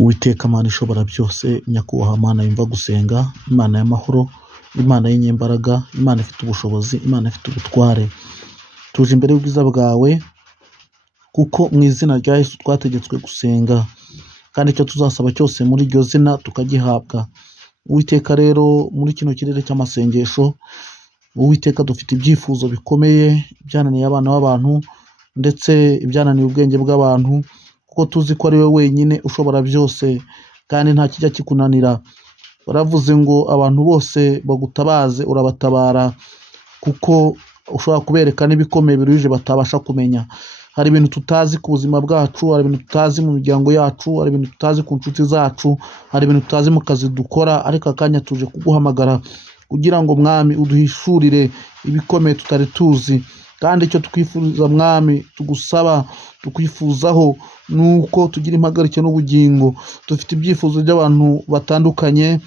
Uwiteka Mana ishobora byose, nyakubahwa Mana yumva gusenga, Imana y'amahoro, Imana y'inyembaraga, Imana ifite ubushobozi, Imana ifite ubutware. Tuje imbere y'ubwiza bwawe kuko mu izina rya Yesu twategetswe gusenga, kandi icyo tuzasaba cyose muri iryo zina tukagihabwa. Uwiteka rero muri kino kirere cy'amasengesho, Uwiteka dufite ibyifuzo bikomeye byananiye abana b'abantu ndetse ibyananiye ubwenge bw'abantu, kuko tuzi ko ari wowe wenyine ushobora byose kandi nta kijya kikunanira. Baravuze ngo abantu bose bagutabaze urabatabara, kuko ushobora kubereka n'ibikomeye biruhije batabasha kumenya. Hari ibintu tutazi ku buzima bwacu, hari ibintu tutazi mu miryango yacu, hari ibintu tutazi ku nshuti zacu, hari ibintu tutazi mu kazi dukora, ariko akanya tuje kuguhamagara kugira ngo Mwami uduhishurire ibikomeye tutari tuzi. Kandi icyo twifuriza Mwami, tugusaba, tukwifuzaho nuko tugira impagarike n'ubugingo. Dufite ibyifuzo by'abantu batandukanye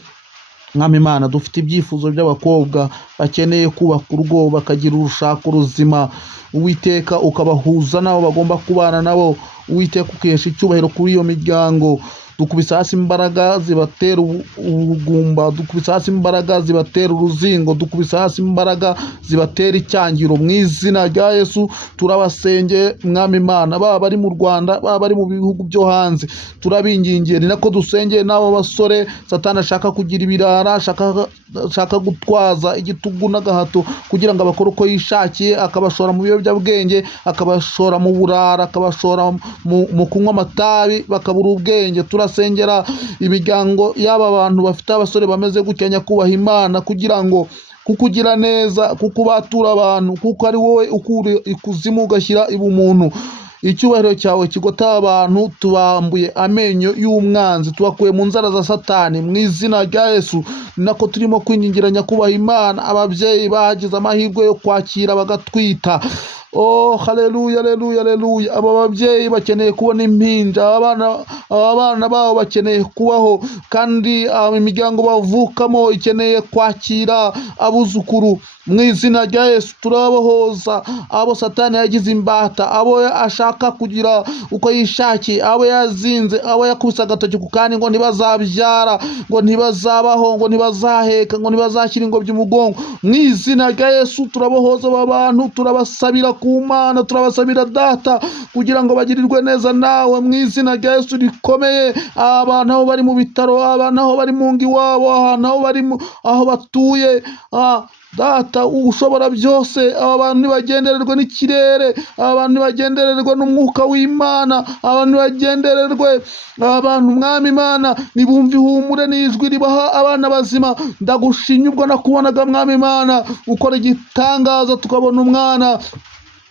Mwami Imana, dufite ibyifuzo by'abakobwa bakeneye kubaka urugo, bakagira urushako ruzima. Uwiteka ukabahuza nabo bagomba kubana nabo, Uwiteka ukihesha icyubahiro kuri iyo miryango. Dukubise hasi imbaraga zibatera ubugumba, dukubise hasi imbaraga zibatera uruzingo, dukubise hasi imbaraga zibatera icyangiro. Mu izina rya Yesu turabasengeye Mwami Imana, baba bari mu Rwanda, baba bari mu bihugu byo hanze, turabingingiye. Ni nako dusengeye n'abo basore Satani ashaka kugira ibirara, ashaka gutwaza igitugu n'agahato kugira ngo abakore uko yishakiye, akabashora mu biyobyabwenge, akabashora mu burara, akabashora mu kunywa amatabi, bakabura ubwenge. Turasengera imiryango y'aba bantu bafite abasore bameze gutya, nyakubahwa Imana, kugira ngo kukugira neza, kuko batura abantu, kuko ari wowe ukura ikuzimu ugashyira ibumuntu. Icyubahiro cyawe kigota abantu, tubambuye amenyo y'umwanzi, tubakuye mu nzara za Satani mu izina rya Yesu. Nako turimo kwingingira nyakubahwa Imana, ababyeyi bagize amahirwe yo kwakira bagatwita. Oh, haleluya, haleluya, haleluya. Aba babyeyi bakeneye kubona impinja, abana babo bakeneye kubaho, kandi imiryango bavukamo ikeneye kwakira abuzukuru. Mu izina rya Yesu turabahoza abo Satani yagize imbata, abo ashaka kugira uko yishakiye, abo yazinze, abo yakubise agatoki ku kandi ngo ntibazabyara, ngo ntibazabaho, ngo ntibazaheka, ngo ntibazashyira ingobyi mu mugongo. Mu izina rya Yesu turabahoza aba bantu, turabasabira ku Mana, turabasabira Data kugira ngo bagirirwe neza nawe mu izina rya Yesu rikomeye. Abantu aho bari mu bitaro, abantu aho bari mu ngo iwabo, ahantu aho bari aho batuye, Data ushobora byose, aba bantu nibagendererwe n'ikirere, aba bantu nibagendererwe n'umwuka w'Imana, abantu nibagendererwe, abantu Mwami Imana nibumve ihumure n'ijwi ribaha abana bazima. Ndagushimye ubwo nakubonaga Mwami Imana ukora igitangaza, tukabona umwana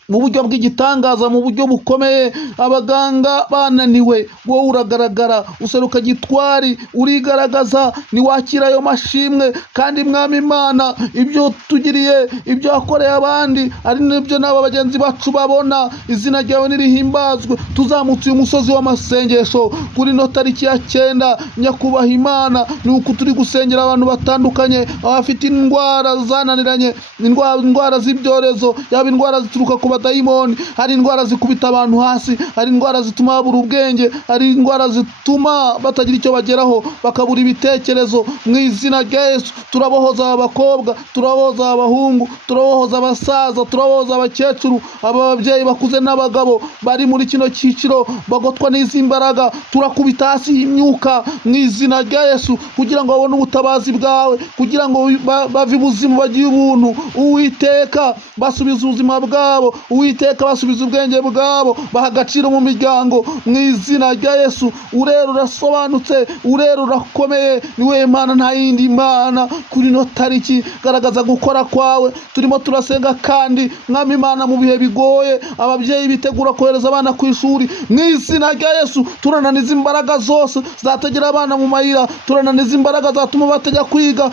mu buryo bw'igitangaza, mu buryo bukomeye. Abaganga bananiwe, wowe uragaragara, useruka gitwari, urigaragaza, niwakira ayo mashimwe. Kandi Mwami Imana, ibyo tugiriye, ibyo wakoreye abandi, ari nibyo n'aba bagenzi bacu babona. Izina ryawe nirihimbazwe. Tuzamutse uyu musozi w'amasengesho kuri no tariki ya 9, nyakubahwa Imana, nuko turi gusengera abantu batandukanye, abafite indwara zananiranye, indwara z'ibyorezo, yaba indwara zituruka ku dayimoni, hari indwara zikubita abantu hasi, hari indwara zituma babura ubwenge, hari indwara zituma batagira icyo bageraho, bakabura ibitekerezo. Mu izina rya Yesu turabohoza abakobwa, turabohoza abahungu, turabohoza abasaza, turabohoza abakecuru, aba babyeyi bakuze n'abagabo bari muri kino cyiciro bagotwa n'izi mbaraga. Turakubita hasi imyuka mu izina rya Yesu kugira ngo babone ubutabazi bwawe, kugira ngo bave ubuzima bagiye ubuntu. Uwiteka basubiza ubuzima bwabo, Uwiteka basubiza ubwenge bwabo, baha agaciro mu miryango mu izina rya Yesu. Urera urasobanutse, urera urakomeye, niwe Mana, nta yindi Mana. Kuri no tariki garagaza gukora kwawe. Turimo turasenga kandi Mwami Imana mu bihe bigoye, ababyeyi bitegura kohereza abana ku ishuri. Mu izina rya Yesu turananiza imbaraga zose zategera abana mu mayira, turananiza imbaraga zatuma batajya kwiga.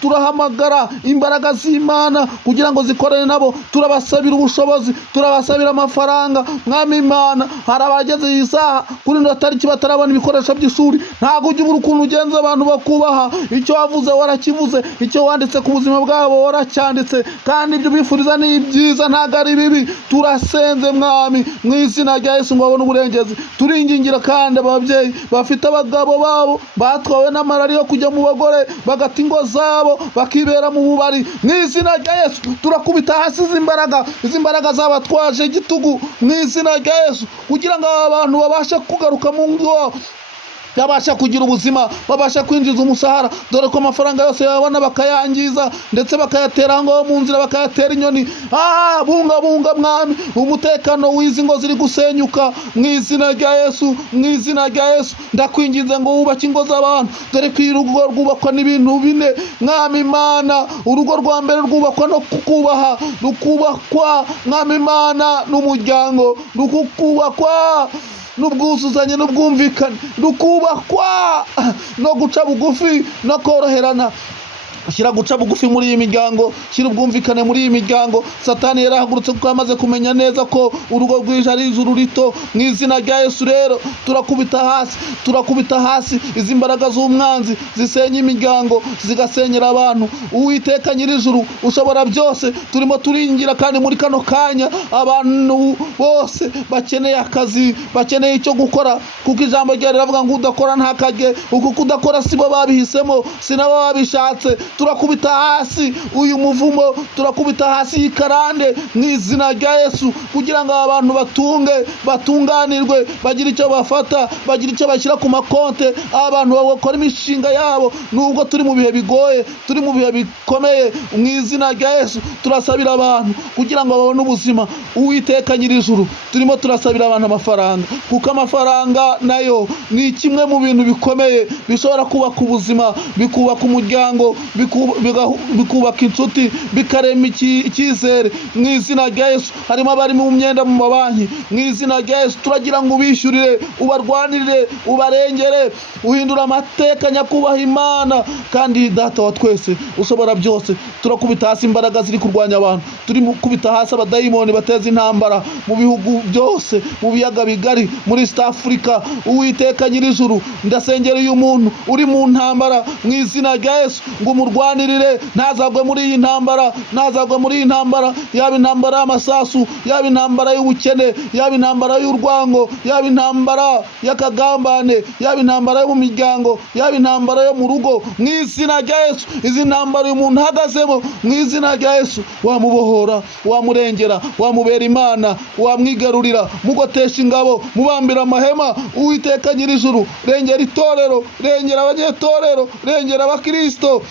Turahamagara imbaraga z'Imana kugira ngo zikorane nabo. Turabasabira ubushobozi, turabasabira amafaranga. Mwami Imana, hari abageze iyi saha kuri ino tariki batarabona ibikoresho by'ishuri, ntabwo ujya ubura ukuntu ugenza abantu bakubaha. Icyo wavuze warakivuze, icyo wanditse ku buzima bwabo waracyanditse, kandi ibyo bifuriza ni byiza, ntabwo ari bibi. Turasenze Mwami mu izina rya Yesu ngo babone uburengezi. Turingingira kandi ababyeyi bafite abagabo babo batwawe n'amarari yo kujya mu bagore, bagata ingo zabo bakibera mu bubari, mu izina rya Yesu turakubita hasi izi mbaraga zabatwaje igitugu, mu izina rya Yesu, kugira ngo aba bantu babashe kugaruka mu ngo, babasha kugira ubuzima, babasha kwinjiza umusahara, dore ko amafaranga yose yabona bakayangiza, ndetse bakayatera ngo mu nzira, bakayatera inyoni. Bunga Mwami umutekano w'izi ngo ziri gusenyuka, mu izina rya Yesu, mu izina rya Yesu ndakwinginze ngo wubake ingo z'abantu, dore ko urugo rwubakwa n'ibintu bine Mwami Imana. Urugo rwa mbere rwubakwa no kukubaha, rukubakwa Mwami Imana n'umuryango, rukubakwa n'ubwuzuzanye n'ubwumvikane, rukubakwa no guca bugufi no koroherana. Shyira guca bugufi muri iyi miryango, shyira ubwumvikane muri iyi miryango. Satani yarahagurutse kuko yamaze kumenya neza ko urugo rwije ari ijuru rito. Mu izina rya Yesu rero turakubita hasi izi mbaraga z'umwanzi zisenya imiryango, zigasenyera abantu. Uwiteka nyir'ijuru ushobora byose, turimo turingira kandi muri kano kanya abantu bose bakeneye akazi, bakeneye icyo gukora, kuko ijambo ryawe riravuga ngo udakora ntakajye. Uku kudakora sibo babihisemo, si nabo babishatse. Turakubita hasi uyu muvumo, turakubita hasi iyi karande mu izina rya Yesu, kugira ngo abantu batunganirwe, bagire icyo bafata, bagire icyo bashyira ku makonte, abantu bakora imishinga yabo. Nubwo turi mu bihe bigoye, turi mu bihe bikomeye, mu izina rya Yesu turasabira abantu kugira ngo babone ubuzima. Uwiteka nyir'ijuru, turimo turasabira abantu amafaranga, kuko amafaranga nayo ni kimwe mu bintu bikomeye bishobora kubaka ubuzima, bikubaka umuryango, bikubaka inshuti, bikarema icyizere. Mu izina rya Yesu, harimo abari mu myenda mu mabanki, mu izina rya Yesu turagira ngo ubishyurire, ubarwanirire, ubarengere, uhindura amateka nyakubahwa Imana. Kandi Data wa twese ushobora byose, turakubita hasi imbaraga ziri kurwanya abantu, turi kubita hasi abadayimoni bateza intambara mu bihugu byose, mu biyaga bigari, muri East Africa. Uwiteka nyir'ijuru, ndasengera uyu muntu uri mu ntambara, mu izina rya Yesu ngo umurwanirire, ntazagwe muri iyi ntambara, yaba intambara y'amasasu, yaba intambara y'ubukene, yaba intambara y'urwango, yaba intambara y'akagambane, yaba intambara yo mu miryango, yaba intambara yo mu rugo. Mu izina rya Yesu, izi ntambara uyu muntu ahagazemo, mu izina rya Yesu wamubohora, wamurengera, wamubera Imana, wamwigarurira, mugotesha ingabo, mubambira amahema. Uwiteka nyir'ijuru, rengera itorero, rengera abanyetorero, rengera abakristo,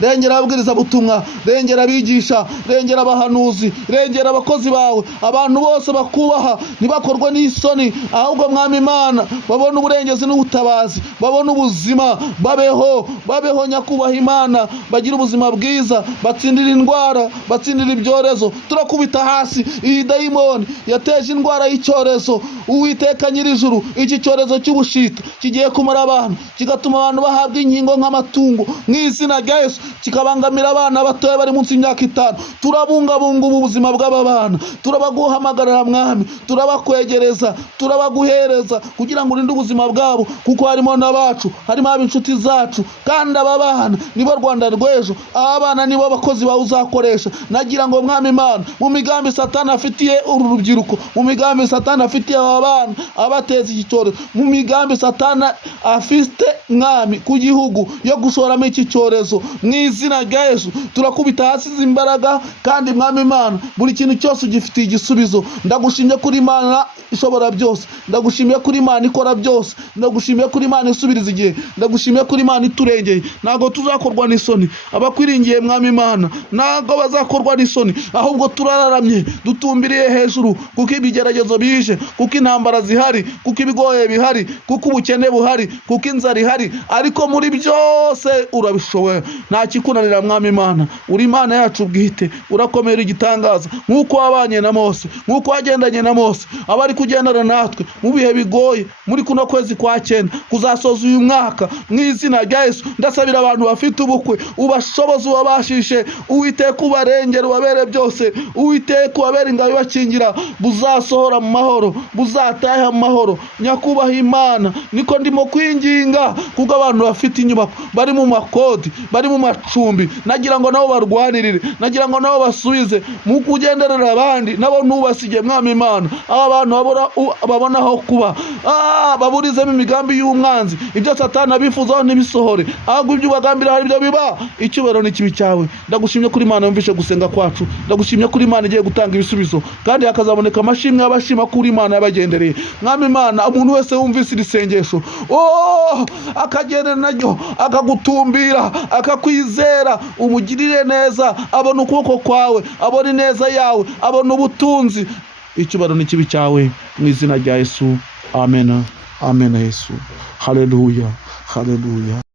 rengera ababwiriza butumwa, rengera abigisha, rengera abahanuzi, rengera abakozi bawe. Abantu bose bakubaha, ntibakorwe n'isoni, ahubwo Mwami Imana babone uburengezi n'ubutabazi, babone ubuzima, babeho nyakubahwa Imana, bagira ubuzima bwiza, batsindira indwara, batsindira ibyorezo. Turakubita hasi iyi dayimoni yateje indwara y'icyorezo. Uwiteka nyir'ijuru, iki cyorezo cy'ubushita kigiye kumara abantu, kigatuma abantu bahabwa inkingo nk'amatungo, mu izina rya Yesu, kikabangamira abana batoya bari munsi y'imyaka 5. Turabungabunga ubuzima bw'aba bana, turabaguhamagarira Mwami, turabakwegereza, turabaguhereza, kugira ngo urinde ubuzima bwabo, kuko harimo n'abacu, harimo ab'inshuti zacu. Kandi aba bana nibo Rwanda rw'ejo, aba bana nibo abakozi bawe uzakoresha. Nagira ngo Mwami Imana, mu migambi Satani afitiye uru rubyiruko, mu migambi Satani afitiye aba bana abateza iki cyorezo, mu migambi Satani afite Mwami ku gihugu yo gushoramo iki cyorezo, mu izina rya Yesu turakubita hasi izi mbaraga. Kandi Mwami Imana, buri kintu cyose ugifitiye igisubizo. Ndagushimye kuri Imana ishobora byose, ndagushimiye kuri Imana ikora byose, ndagushimiye kuri Imana isubiriza igihe, ndagushimiye kuri Imana iturengeye. Ntabwo tuzakorwa n'isoni, abakwiringiye Mwami Imana ntabwo bazakorwa n'isoni, ahubwo turararamye, dutumbiriye hejuru, kuko ibigeragezo bije, kuko intambara zihari, kuko ibigoye bihari, kuko ubukene buhari, kuko inzara ihari, ariko muri byose urabishoboye. nta kikunanira mwami Imana, uri Imana yacu bwite, urakomera igitangaza nk'uko wabanye na Mose, nk'uko wagendanye na Mose, abari kugendana natwe mu bihe bigoye muri kuno kwezi kwa 9 kuzasoza uyu mwaka. Mu izina rya Yesu ndasabira abantu bafite ubukwe, ubashoboze, ubabashishe, Uwiteka ubarengere, ubabere byose, Uwiteka ubabere ingabo ibakingira, buzasohora mu mahoro, buzataha mu mahoro. Nyakubaha Imana, niko ndimo kwinginga kuko abantu bafite inyubako, bari mu makodi, bari mu macumbi, nagira ngo nabo barwanirire, nagira ngo nabo basubize mu kugenderera abandi, nabo ntubasige mwami Imana. Aba bantu babona aho kuba, baburizemo imigambi y'umwanzi, ibyo Satani abifuzaho ntibisohore, ahubwo ibyo ubagambira hari ibyo biba. Icyubahiro ni kibi cyawe. Ndagushimye kuri Imana yumvishe gusenga kwacu, ndagushimye kuri Imana igiye gutanga ibisubizo, kandi hakazaboneka amashimwe y'abashima kuri Imana yabagendereye. Mwami Imana, umuntu wese wumvise iri sengesho akagenda naryo, akagutumbira, akakwizera, umugirire neza, abona ukuboko kwawe, abona ineza yawe, abona ubutunzi. Icyubahiro ni kibi cyawe, mu izina rya Yesu. Amen. Amen Yesu. Haleluya. Haleluya.